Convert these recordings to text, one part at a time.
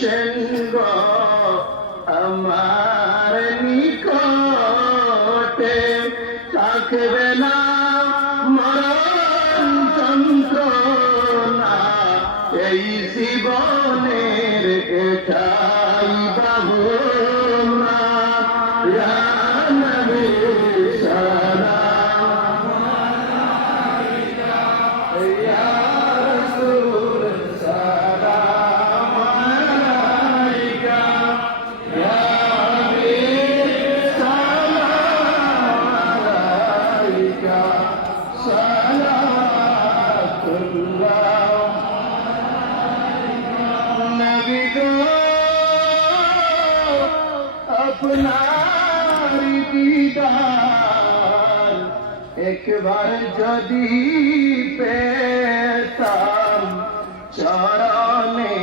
আইসেন গো আমার নিকটে, থাকবে না মরণ যন্ত্রণা, এই জীবনের এটাই ভাবনা। ইয়া নবী সালাম আলাইকা, ইয়া রাসূল সালাম আলাইকা, ইয়া হাবিব সালাম আলাইকা, সালাতুল্লাহ। নবী গো আপনার দিদার একবার যদি পেতাম, চরণে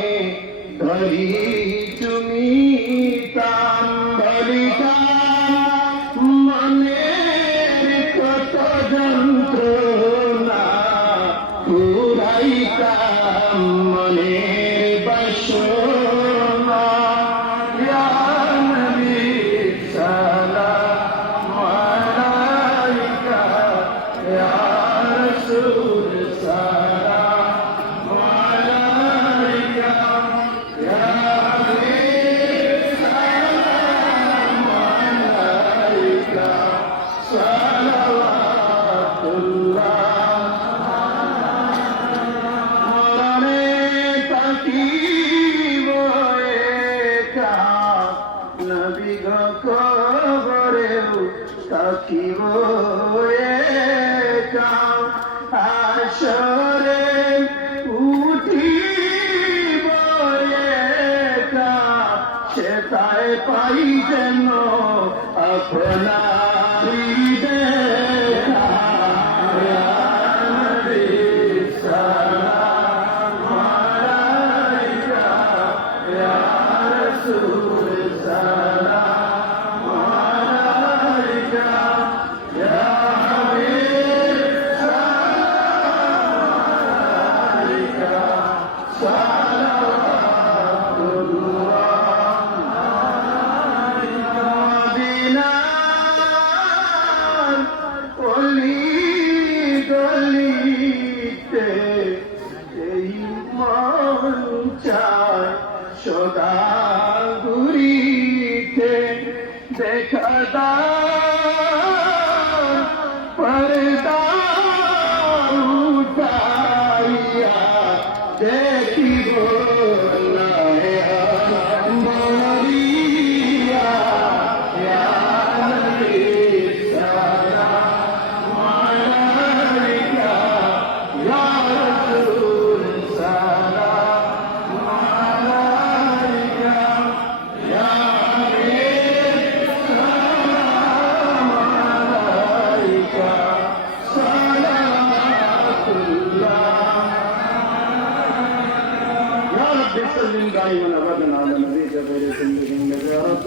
ধরি চুমিতাম, বলিতাম মনের কত যন্ত্রণা, পুরাইতাম মনের বাসনা। ইয়া নবী সালাম আলাইকা, ইয়া রাসূল সালাম আলাইকা, ইয়া হাবিব সালাম আলাইকা, সালাওয়াতুল্লাহ। মরণে তাকিব একা, নবী গো কবরেও তাকিব একা, হাসরে উঠিব একা, সেটাই পাই যেন আপনারি দেখা। ইয়া নবী সালাম আলাইকা, ইয়া রাসূল সালাম আলাইকা, ইয়া হাবিব সালাম আলাইকা, সালাওয়াতুল্লাহ। মদিনার অলি গলিতে এই মন চায় সদা ঘুরিতে, দেখা দাও পর্দা উঠাইয়া, দেখিব নয়ন ভরিয়া। ইয়া নবী সালাম আলাইকা, ইয়া রাসূল সালাম আলাইকা, ইয়া হাবিব সালাম আলাইকা, সালাতুল্লাহ। يا رب سلم دائما ابدا على نبيك غير سيدنا يا رب.